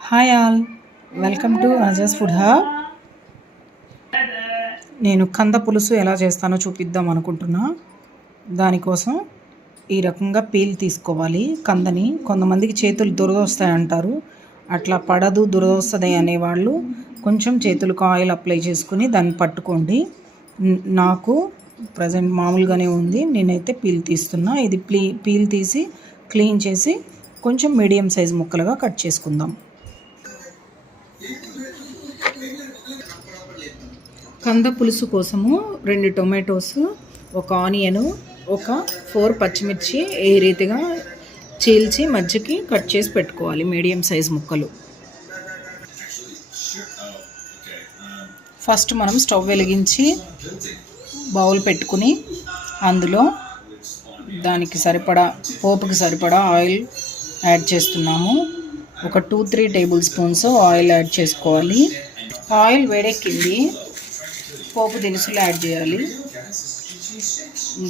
Hi all welcome to అజస్ food hub నేను కంద పులుసు ఎలా చేస్తానో చూపిద్దాం అనుకుంటున్నా. దానికోసం ఈ రకంగా పీల్ తీసుకోవాలి. కందని కొంతమందికి చేతులు దురదొస్తాయి అంటారు అట్లా పడదు దురదొస్తుంది అనేవాళ్ళు కొంచెం చేతులకు ఆయిల్ అప్లై చేసుకుని దాన్ని పట్టుకోండి. నాకు ప్రజెంట్ మామూలుగానే ఉంది. నేనైతే పీల్ తీస్తున్నా. ఇది ప్లీ పీల్ తీసి క్లీన్ చేసి కొంచెం మీడియం సైజ్ ముక్కలుగా కట్ చేసుకుందాం. కంద పులుసు కోసము రెండు టొమాటోస్ ఒక ఆనియను ఒక ఫోర్ పచ్చిమిర్చి ఏ రీతిగా చీల్చి మధ్యకి కట్ చేసి పెట్టుకోవాలి మీడియం సైజ్ ముక్కలు. ఫస్ట్ మనం స్టవ్ వెలిగించి బౌల్ పెట్టుకుని అందులో దానికి సరిపడా పోపుకి సరిపడా ఆయిల్ యాడ్ చేస్తున్నాము. ఒక two three tablespoons oil add చేసుకోవాలి. ఆయిల్ వేడెక్కింది. పోపు దినుసులు యాడ్ చేయాలి.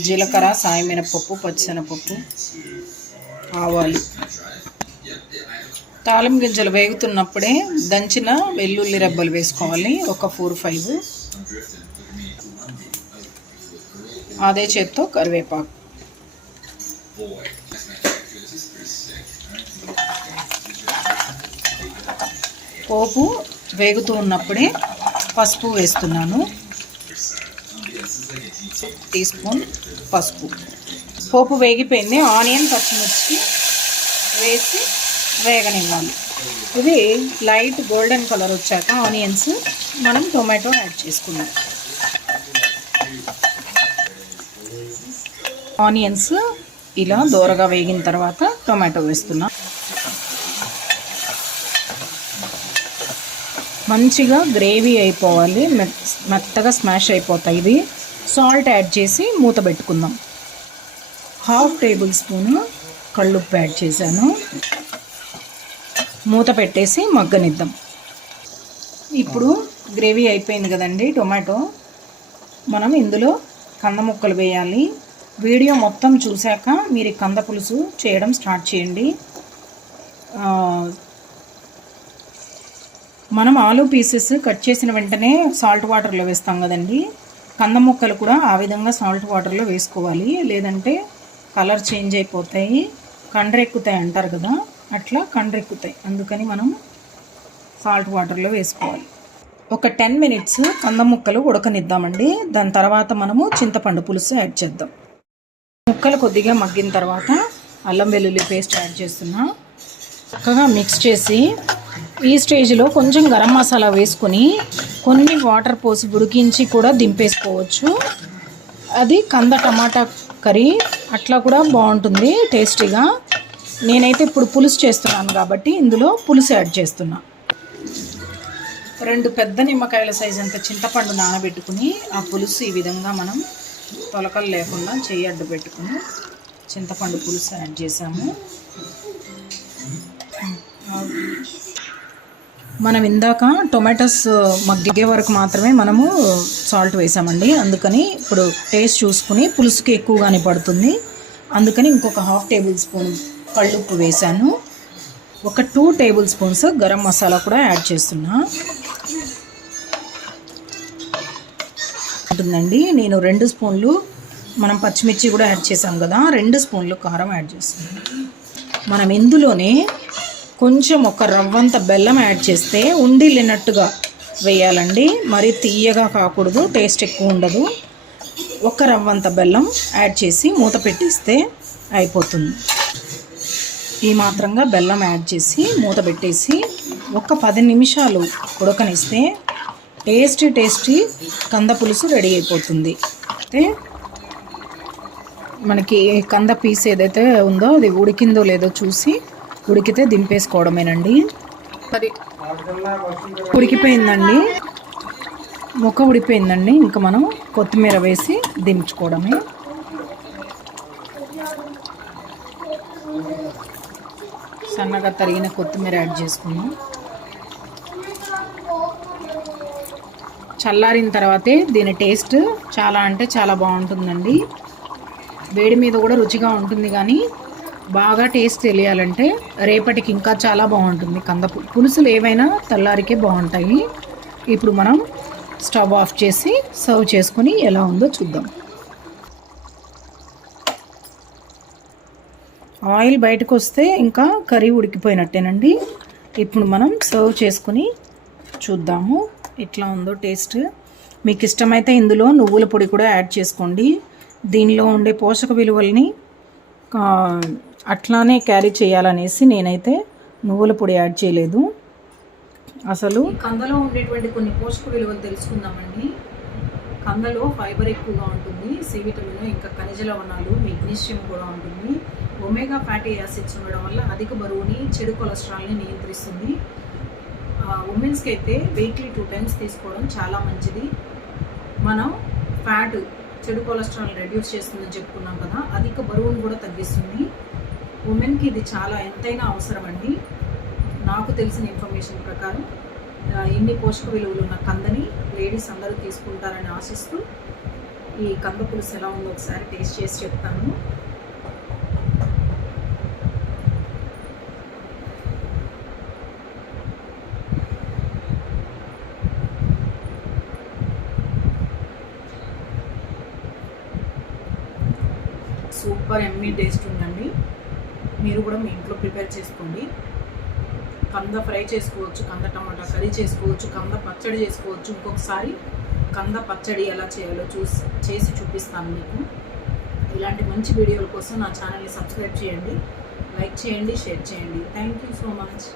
జీలకర్ర సాయమినపప్పు పచ్చిశనగపప్పు ఆవాలు. తాళం గింజలు వేగుతున్నప్పుడే దంచిన వెల్లుల్లి రెబ్బలు వేసుకోవాలి. ఒక ఫోర్ ఫైవ్. అదే చేత్తో కరివేపాకు. పోపు వేగుతూ ఉన్నప్పుడే పసుపు వేస్తున్నాను. టీ స్పూన్ పసుపు. పోపు వేగిపోయింది. ఆనియన్ పచ్చిమిర్చి వేసి వేగనివ్వాలి. ఇది లైట్ గోల్డెన్ కలర్ వచ్చాక ఆనియన్స్ మనం టొమాటో యాడ్ చేసుకున్నాం ఆనియన్స్ ఇలా దూరగా వేగిన తర్వాత టొమాటో వేస్తున్నాం. మంచిగా గ్రేవీ అయిపోవాలి. మెత్- మెత్తగా స్మాష్ అయిపోతాయి ఇవి. సాల్ట్ యాడ్ చేసి మూత పెట్టుకుందాం. హాఫ్ టేబుల్ స్పూన్ కళ్ళుప్పు యాడ్ చేశాను. మూత పెట్టేసి మగ్గనిద్దాం. ఇప్పుడు గ్రేవీ అయిపోయింది కదండి టొమాటో. మనం ఇందులో కంద ముక్కలు వేయాలి. వీడియో మొత్తం చూశాక మీరు కంద పులుసు చేయడం స్టార్ట్ చేయండి. మనం ఆలు పీసెస్ కట్ చేసిన వెంటనే సాల్ట్ వాటర్లో వేస్తాం కదండి. కంద ముక్కలు కూడా ఆ విధంగా సాల్ట్ వాటర్లో వేసుకోవాలి. లేదంటే కలర్ చేంజ్ అయిపోతాయి. కండ్రెక్కుతాయి అంటారు కదా అట్లా కండ్రెక్కుతాయి. అందుకని మనం సాల్ట్ వాటర్లో వేసుకోవాలి. ఒక టెన్ మినిట్స్ కంద ముక్కలు ఉడకనిద్దామండి. దాని తర్వాత మనము చింతపండు పులుసు యాడ్ చేద్దాం. ముక్కలు కొద్దిగా మగ్గిన తర్వాత అల్లం వెల్లుల్లి పేస్ట్ యాడ్ చేస్తున్నా. చక్కగా మిక్స్ చేసి ఈ స్టేజ్లో కొంచెం గరం మసాలా వేసుకొని కొన్ని వాటర్ పోసి ఉడికించి కూడా దింపేసుకోవచ్చు. అది కంద టమాటా కర్రీ అట్లా కూడా బాగుంటుంది టేస్టీగా. నేనైతే ఇప్పుడు పులుసు చేస్తున్నాను కాబట్టి ఇందులో పులుసు యాడ్ చేస్తున్నా. రెండు పెద్ద నిమ్మకాయల సైజ్ అంత చింతపండు నానబెట్టుకుని ఆ పులుసు ఈ విధంగా మనం తొలకలు లేకుండా చెయ్యి అడ్డు పెట్టుకుని చింతపండు పులుసు యాడ్ చేసాము. మనం ఇందాక టొమాటోస్ మగ్గే వరకు మాత్రమే మనము సాల్ట్ వేసామండి. అందుకని ఇప్పుడు టేస్ట్ చూసుకుని పులుసుకి ఎక్కువగానే పడుతుంది. అందుకని ఇంకొక హాఫ్ టేబుల్ స్పూన్ కళ్ళుప్పు వేసాను. ఒక two tablespoons garam masala కూడా యాడ్ చేస్తున్నా. ఉంటుందండి. నేను రెండు స్పూన్లు మనం పచ్చిమిర్చి కూడా యాడ్ చేసాం కదా రెండు స్పూన్లు కారం యాడ్ చేస్తున్నాను మనం ఇందులోనే కొంచెం ఒక రవ్వంత బెల్లం యాడ్ చేస్తే ఉండిల్లినట్టుగా వేయాలండి. మరి తీయగా కాకూడదు టేస్ట్ ఎక్కువ ఉండదు. ఒక రవ్వంత బెల్లం యాడ్ చేసి మూత పెట్టేస్తే అయిపోతుంది. ఈ మాత్రంగా బెల్లం యాడ్ చేసి మూత పెట్టేసి ఒక పది నిమిషాలు ఉడకనిస్తే టేస్టీ టేస్టీ కంద పులుసు రెడీ అయిపోతుంది. అయితే మనకి కంద పీస్ ఏదైతే ఉందో అది ఉడికిందో లేదో చూసి ఉడికితే దింపేసుకోవడమేనండి. మరి ఉడికిపోయిందండి. ముక్క ఉడిపోయిందండి ఇంకా మనం కొత్తిమీర వేసి దించుకోవడమే. సన్నగా తరిగిన కొత్తిమీర యాడ్ చేసుకున్నాం చల్లారిన తర్వాతే దీని టేస్ట్ చాలా అంటే చాలా బాగుంటుందండి. వేడి మీద కూడా రుచిగా ఉంటుంది కానీ బాగా టేస్ట్ తెలియాలంటే రేపటికి ఇంకా చాలా బాగుంటుంది. కందపు పులుసులు ఏవైనా తెల్లారికే బాగుంటాయి. ఇప్పుడు మనం స్టవ్ ఆఫ్ చేసి సర్వ్ చేసుకుని ఎలా ఉందో చూద్దాం. ఆయిల్ బయటకు వస్తే ఇంకా కర్రీ ఉడికిపోయినట్టేనండి. ఇప్పుడు మనం సర్వ్ చేసుకుని చూద్దాము ఎట్లా ఉందో టేస్ట్. మీకు ఇష్టమైతే ఇందులో నువ్వుల పొడి కూడా యాడ్ చేసుకోండి. దీనిలో ఉండే పోషక విలువల్ని అట్లానే క్యారీ చేయాలనేసి నేనైతే నువ్వుల పొడి యాడ్ చేయలేదు. అసలు కందలో ఉండేటువంటి కొన్ని పోషక విలువలు తెలుసుకుందామండి. కందలో ఫైబర్ ఎక్కువగా ఉంటుంది సి విటమిన్ ఇంకా ఖనిజ లవణాలు మెగ్నీషియం కూడా ఉంటుంది. ఒమేగా ఫ్యాటీ యాసిడ్స్ ఉండడం వల్ల అధిక బరువుని చెడు కొలెస్ట్రాల్ని నియంత్రిస్తుంది. ఉమెన్స్కి అయితే వీక్లీ టూ టైమ్స్ తీసుకోవడం చాలా మంచిది. మనం ఫ్యాట్ చెడు కొలెస్ట్రాల్ రెడ్యూస్ చేస్తుందని చెప్పుకున్నాం కదా అధిక బరువును కూడా తగ్గిస్తుంది. ఉమెన్కి ఇది చాలా ఎంతైనా అవసరం అండి. నాకు తెలిసిన ఇన్ఫర్మేషన్ ప్రకారం ఇన్ని పోషక విలువలు ఉన్న కందని లేడీస్ అందరూ తీసుకుంటారని ఆశిస్తూ ఈ కంద పులుసు ఎలా ఉందో ఒకసారి టేస్ట్ చేసి చెప్తాను. సూపర్ ఎమ్మీ టేస్ట్ ఉంది. మీరు కూడా మీ ఇంట్లో ప్రిపేర్ చేసుకోండి. కంద ఫ్రై చేసుకోవచ్చు కంద టమాటా కర్రీ చేసుకోవచ్చు కంద పచ్చడి చేసుకోవచ్చు. ఇంకొకసారి కంద పచ్చడి ఎలా చేయాలో చూసి చేసి చూపిస్తాను మీకు. ఇలాంటి మంచి వీడియోల కోసం నా ఛానల్ని సబ్స్క్రైబ్ చేయండి. లైక్ చేయండి షేర్ చేయండి. Thank you so much.